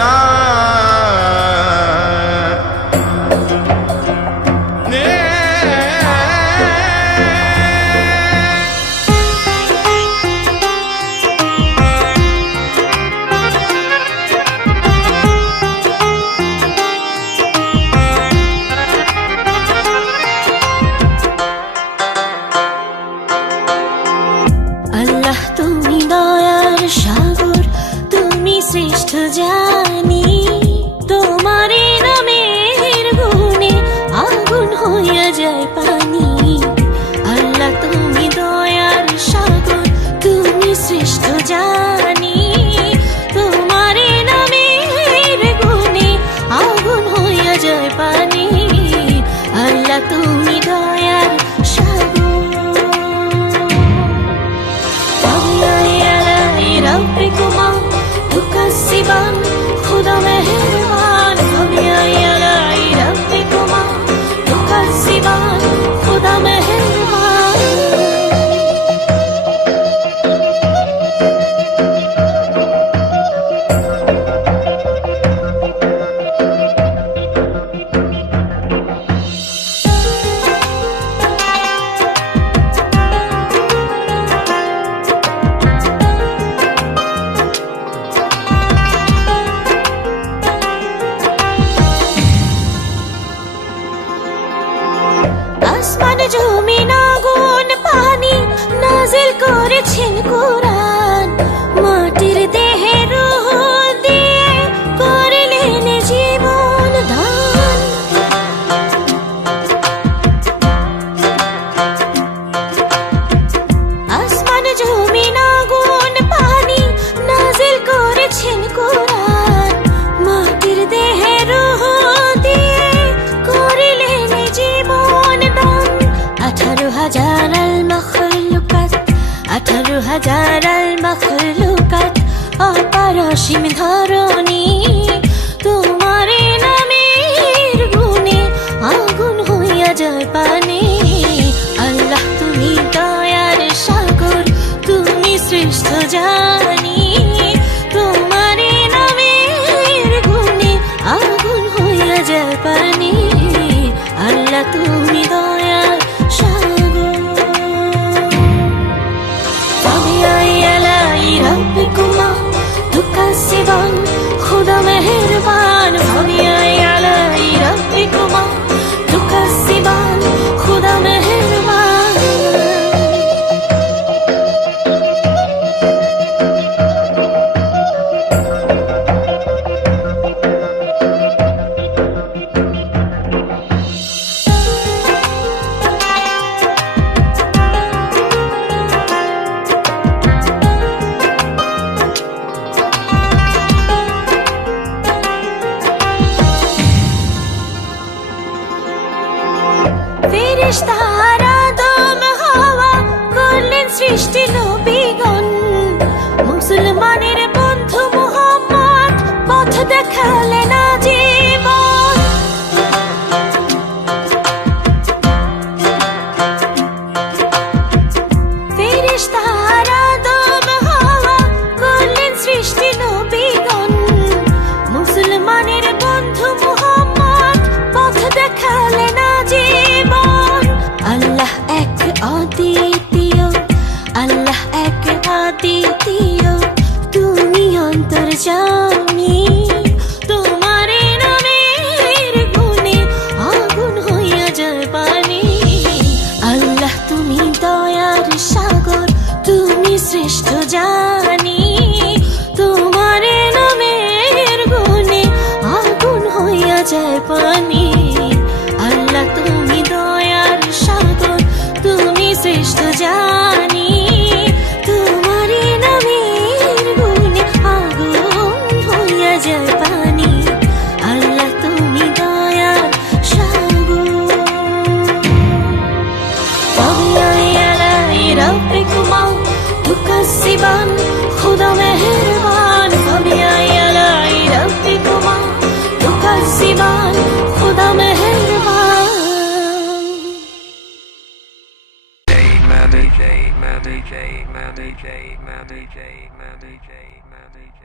না আল্লাহ তুমি দয়ার সাগর, তুমি শ্রেষ্ঠ জানি। তোমার নামের গুণে আগুন হইয়া যায় পানি। আল্লাহ তুমি দয়ার সাগর, তুমি শ্রেষ্ঠ জানি। তোমার নামের গুণে আগুন হইয়া যায় পানি। আল্লাহ তুমি দয়ার সাগর। ربكما تكذبان خدا مهربان فبأي آلاء ربكما تكذبان خدا مهربان আসমান জমিন আগুন পানি নাজিল করেছেন কোরআন। মাটির দেহে রূহ দিয়ে করলেন জীবন দান। আসমান জমিন আগুন পানি নাজিল করেছেন কোরআন। মাটির দেহে রূহ দিয়ে করলেন জীবন দান। 18,000 المخلوقات 18,000 المخلوقات অপারসীম ধরণী। তোমার নামের গুণে আগুন হইয়া যায় পানি। আল্লাহ তুমি দয়ার সাগর, তুমি শ্রেষ্ঠ জানি। তোমার নামের গুণে আগুন হইয়া যায় পানি। আল্লাহ তুমি দয়ার সাগর। فبأي آلاء ربكما تكذبان خدا مهربان فبأي آلاء ربكما تكذبان خدا مهربان ফেরেশতারা আদম হাওয়া করলেন সৃষ্টি নবীগণ। মুসলমানের বন্ধু মুহাম্মদ পথ দেখালেন আজীবন। ফেরেশতারা আদম হাওয়া করলেন সৃষ্টি নবীগণ। মুসলমানের বন্ধু মুহাম্মদ পথ দেখালেন আজীবন। আল্লাহ এক অদ্বিতীয়, আল্লাহ এক অদ্বিতীয়, তুমি অন্তর্যামী। তোমার নামের গুণে আগুন হইয়া যায় পানি। আল্লাহ তুমি দয়ার সাগর, তুমি শ্রেষ্ঠ জানি। তোমার নামের গুণে আগুন হইয়া যায় পানি। আল্লাহ তুমি দয়ার সাগর, তুমি শ্রেষ্ঠ জানি। তোমার নামের গুণে আগুন হইয়া যায় পানি। আল্লাহ তুমি দয়ার সাগর। فبأي آلاء ربكما تكذبان خدا مهربان فبأي آلاء ربكما تكذبان خدا مهربان Mother J, Mother J, Mother J, Mother J, Mother J, Mother J.